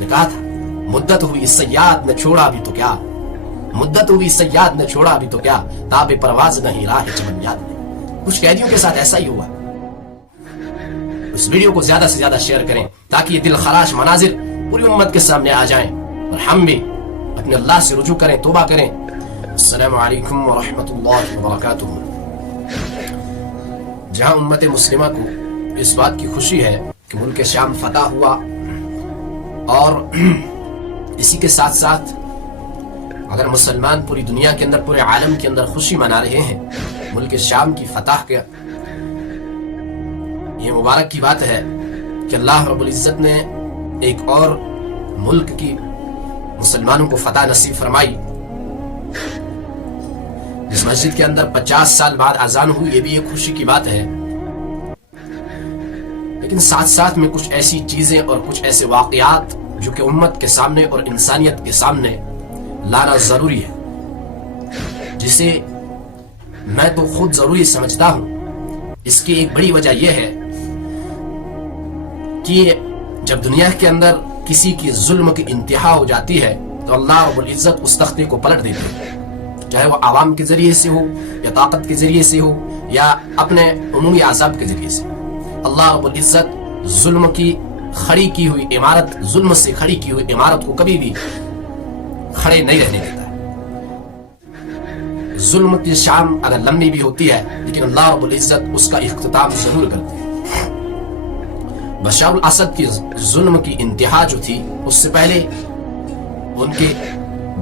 उसने कहा था मुद्दत हुई सयाद ने छोड़ा भी तो क्या, मुद्दत हुई सयाद ने छोड़ा भी तो क्या, ताबे परवाज नहीं राह चमन याद में। कुछ कैदियों के साथ ऐसा ही हुआ। इस वीडियो को ज्यादा से ज्यादा शेयर करें ताकि ये दिल खराश मनाजिर पूरी उम्मत के सामने आ जाएं और हम भी अपने अल्लाह से रुजू करें, तौबा करें। अस्सलामु अलैकुम व रहमतुल्लाहि व बरकातुहू। जहां उम्मत मुस्लिमा को इस बात की खुशी है कि मुल्क शाम फतह हुआ और इसी के साथ साथ अगर मुसलमान पूरी दुनिया के अंदर, पूरे आलम के अंदर खुशी मना रहे हैं मुल्क शाम की फतह के, ये मुबारक की बात है कि अल्लाह रब्बुल इज्जत ने एक और मुल्क की मुसलमानों को फतह नसीब फरमाई। इस मस्जिद के अंदर 50 साल बाद अजान हुई, ये भी एक खुशी की बात है। लेकिन साथ साथ में कुछ ऐसी चीजें और कुछ ऐसे वाकयात जो कि उम्मत के सामने और इंसानियत के सामने लाना जरूरी है, जिसे मैं तो खुद जरूरी समझता हूं। इसकी एक बड़ी वजह यह है कि जब दुनिया के अंदर किसी की जुल्म की इंतहा हो जाती है तो अल्लाह रब्बुल इज्जत उस तख्ते को पलट देते हैं, चाहे वो आवाम के जरिए से हो या ताकत के जरिए से हो या अपने उमूमी आज़ाब के जरिए से। अल्लाह रब्बुल इज्जत जुल्म की खड़ी की हुई इमारत, जुल्म से खड़ी की हुई इमारत को कभी भी खड़े नहीं रहने देता। जुल्म की शाम अगर लंबी भी होती है लेकिन अल्लाह रब्बुल इज्जत उसका इख्तिताम जरूर करते हैं। बशार अल असद की जुल्म की इंतहा जो थी, उससे पहले उनके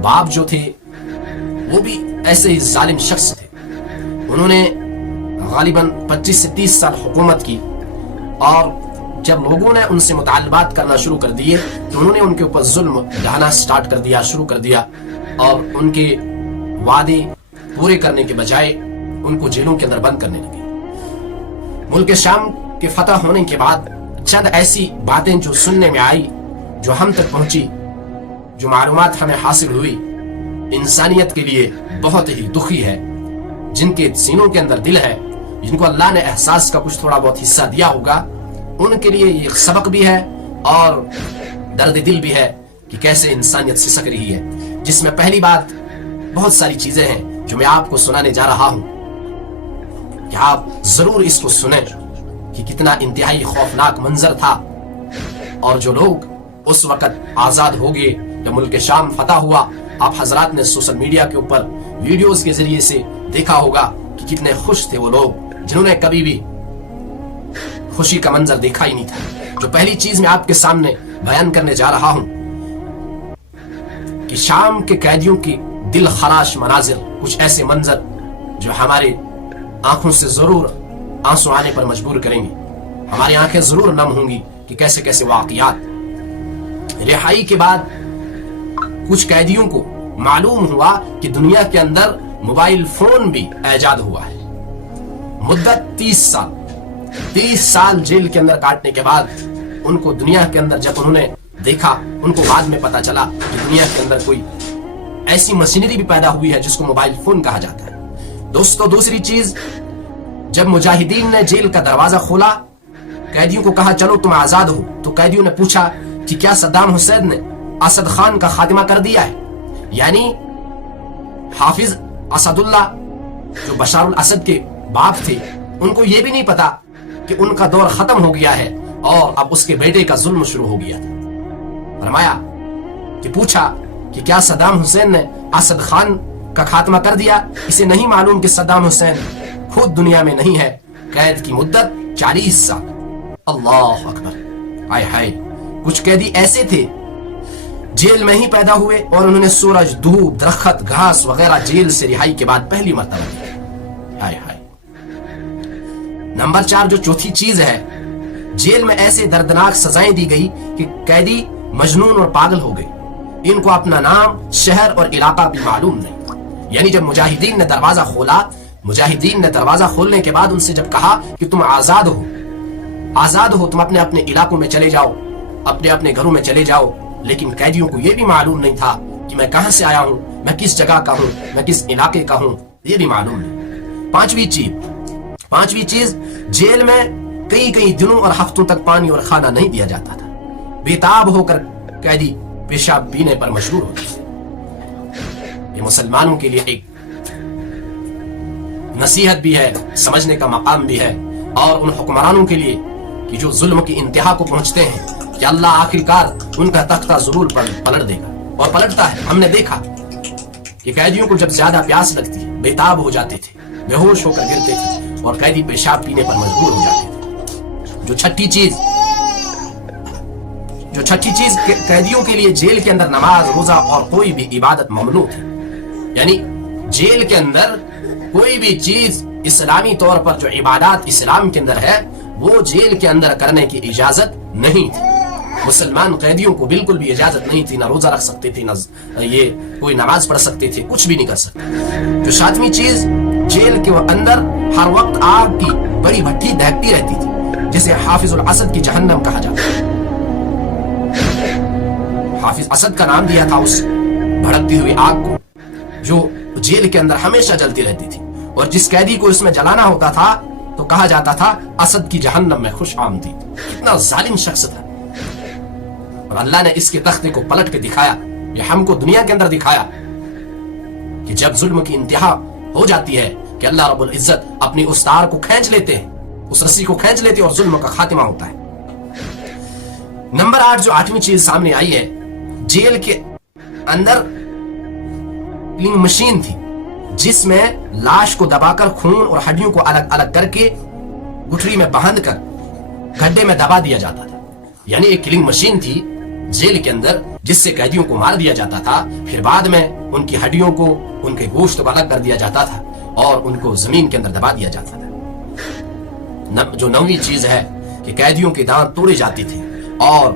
बाप जो थे वो भी ऐसे ही जालिम शख्स थे। उन्होंने गालिबन 25 से 30 साल हुकूमत की और जब लोगों ने उनसे मुतालबात करना शुरू कर दिए तो उन्होंने उनके ऊपर जुल्म ढाना स्टार्ट कर दिया, शुरू कर दिया और उनके वादे पूरे करने के बजाय उनको जेलों के अंदर बंद करने लगे। मुल्क शाम के फतह होने के बाद चंद ऐसी बातें जो सुनने में आई, जो हम तक पहुंची, जो मालूमात हमें हासिल हुई, इंसानियत के लिए बहुत ही दुखी है। जिनके सीनों के अंदर दिल है, जिनको अल्लाह ने एहसास का कुछ थोड़ा बहुत हिस्सा दिया होगा, उनके लिए ये सबक भी है और दर्द दिल भी है कि कैसे इंसानियत सिसक रही है। जिसमें पहली बात, बहुत सारी चीजें हैं जो मैं आपको सुनाने जा रहा हूं कि आप जरूर इसको सुने कि कितना इंतहाई खौफनाक मंजर था। और जो लोग उस वक्त आजाद हो गए जब मुल्क शाम फतह हुआ, आप हजरात ने सोशल मीडिया के ऊपर वीडियोस के जरिए से देखा होगा कि कितने खुश थे वो लोग जिन्होंने कभी भी खुशी का मंजर देखा ही नहीं था। जो पहली चीज मैं आपके सामने बयान करने जा रहा हूं कि शाम के कैदियों की दिल खराश मनाजिर, कुछ ऐसे मंजर जो हमारे आंखों से जरूर आंसू आने पर मजबूर करेंगे, हमारी आंखें जरूर नम होंगी कि कैसे कैसे वाकयात। रिहाई के बाद कुछ कैदियों को मालूम हुआ कि दुनिया के अंदर मोबाइल फोन भी ऐजाद हुआ है। मुद्दत 30 साल जेल के अंदर काटने के बाद उनको दुनिया के अंदर जब उन्होंने देखा, उनको बाद में पता चला कि दुनिया के अंदर कोई ऐसी मशीनरी भी पैदा हुई है जिसको मोबाइल फोन कहा जाता है। दोस्तों, दूसरी चीज, जब मुजाहिदीन ने जेल का दरवाजा खोला, कैदियों को कहा चलो तुम आजाद हो, तो कैदियों ने पूछा कि क्या सद्दाम हुसैन ने असद खान का खात्मा कर दिया है? यानी हाफिज असदुल्ला जो बशार अल असद के बाप थे, उनको यह भी नहीं पता कि उनका दौर खत्म हो गया है और अब उसके बेटे का जुल्म शुरू हो गया था। फरमाया कि पूछा कि क्या सद्दाम हुसैन ने असद खान का खात्मा कर दिया? इसे नहीं मालूम कि सद्दाम हुसैन खुद दुनिया में नहीं है। कैद की मुद्दत 40 साल। अल्लाह अकबर। हाय हाय, कुछ कैदी ऐसे थे जेल में ही पैदा हुए और उन्होंने सूरज, धूप, दरख्त, घास वगैरह जेल से रिहाई के बाद पहली मर्तबा की। हाय हाय। नंबर 4, जो चौथी चीज है, जेल में ऐसे दर्दनाक सजाएं दी गई कि कैदी मजनून और पागल हो गए। इनको अपना नाम, शहर और इलाका भी मालूम नहीं। यानी जब मुजाहिदीन ने दरवाजा खोला, मुजाहिदीन ने दरवाजा खोलने के बाद उनसे जब कहा कि तुम आजाद हो, तुम अपने अपने इलाकों में चले जाओ, अपने अपने घरों में चले जाओ, लेकिन कैदियों को यह भी मालूम नहीं था कि मैं कहां से आया हूं, मैं किस जगह का हूं, मैं किस इलाके का हूं, यह भी मालूम नहीं। पांचवी चीज, जेल में कई दिनों और हफ्तों तक पानी और खाना नहीं दिया जाता था। बेताब होकर कैदी पेशाब पीने पर मजबूर होते थे। ये मुसलमानों के लिए एक नसीहत भी है, समझने का मकाम भी है, और उन हुक्मरानों के लिए कि जो जुल्म की इंतहा को पहुंचते हैं कि अल्लाह आखिरकार उनका तख्ता जरूर पलट देगा, और पलटता है। हमने देखा कि कैदियों को जब ज्यादा प्यास लगती है, बेताब हो जाते थे, बेहोश होकर गिरते थे, और कैदी पेशाब पीने पर मजबूर हो जाते थे। जो छठी चीज कैदियों के लिए जेल के अंदर नमाज, रोजा और कोई भी इबादत ममनू थी। यानी जेल के अंदर कोई भी चीज इस्लामी तौर पर जो इबादत इस्लाम के अंदर है वो जेल के अंदर करने की इजाजत नहीं थी। मुसलमान कैदियों को बिल्कुल भी इजाजत नहीं थी, ना रोजा रख सकते थे, ना ये कोई नमाज पढ़ सकते थे, कुछ भी नहीं कर सकते। जो सातवीं चीज, जेल के अंदर हर वक्त आग की बड़ी भट्टी दहकती रहती थी, जिसे हाफिजुल असद की जहन्नम कहा जाता है। हाफिज असद का नाम दिया था उस भड़कती हुई आग को जो जेल के अंदर हमेशा जलती रहती थी, और जिस कैदी को इसमें जलाना होता था तो कहा जाता था असद की जहन्नम में खुश आमदीद। कितना जालिम शख्स था। और अल्लाह ने इसके तख्ते को पलट के दिखाया, ये हमको दुनिया के अंदर दिखाया कि जब जुल्म की इंतहा हो जाती है कि अल्लाह रब्बुल इज्जत अपनी उस तार को खींच लेते हैं, उस रस्सी को खींच लेते हैं, और जुल्म का खात्मा होता है। नंबर 8, जो 8वीं चीज सामने आई है, जेल के अंदर किलिंग मशीन थी जिसमें लाश को दबाकर खून और हड्डियों को अलग अलग करके गुठरी में बांध कर गड्ढे में दबा दिया जाता था। यानी एक किलिंग मशीन थी जेल के अंदर जिससे कैदियों को मार दिया जाता था, फिर बाद में उनकी हड्डियों को, उनके गोश्त को अलग कर दिया जाता था और उनको जमीन के अंदर दबा दिया जाता था। जो 9वीं चीज है कि कैदियों के दांत तोड़े जाते थे और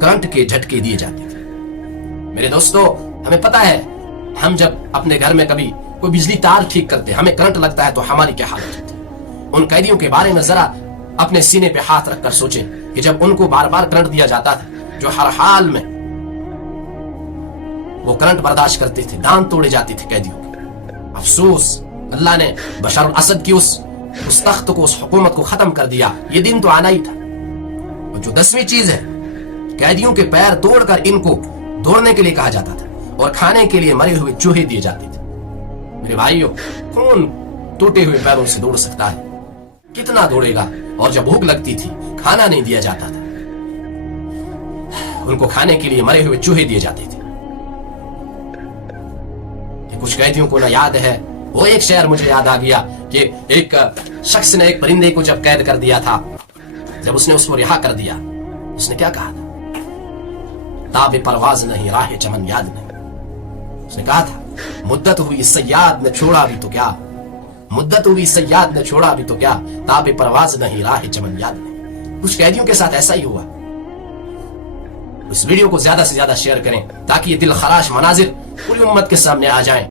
करंट के झटके दिए जाते थे। मेरे दोस्तों, हमें पता है हम जब अपने घर में कभी कोई बिजली तार ठीक करते, हमें करंट लगता है तो हमारी क्या हालत होती है। उन कैदियों के बारे में जरा अपने सीने पे हाथ रखकर सोचें कि जब उनको बार बार करंट दिया जाता था, जो हर हाल में वो करंट बर्दाश्त करते थे, दांत तोड़े जाते थे कैदियों के। अफसोस, अल्लाह ने बशर अल असद की उस तख्त को, उस हुकूमत को खत्म कर दिया। ये दिन तो आना ही था। और जो 10वीं चीज है, कैदियों के पैर तोड़कर इनको दौड़ने के लिए कहा जाता था और खाने के लिए मरे हुए चूहे दिए जाते थे। मेरे भाइयों, कौन टूटे हुए पैरों से दौड़ सकता है? कितना दौड़ेगा? और जब भूख लगती थी, खाना नहीं दिया जाता था, उनको खाने के लिए मरे हुए चूहे दिए जाते थे। कुछ कैदियों को ना याद है, वो एक शेर मुझे याद आ गया कि एक शख्स ने एक परिंदे को जब कैद कर दिया था, जब उसने उसको रिहा कर दिया, उसने क्या कहा था? ताबे परवाज नहीं, राह चमन याद नहीं। उसने कहा था, मुद्दत हुई सयाद ने छोड़ा भी तो क्या, मुद्दत हुई सयाद ने छोड़ा भी तो क्या, ताबे परवाज नहीं, राह चमन याद नहीं। कुछ कैदियों के साथ ऐसा ही हुआ। इस वीडियो को ज्यादा से ज्यादा शेयर करें ताकि ये दिल खराश मनाजिर पूरी उम्मत के सामने आ जाएं।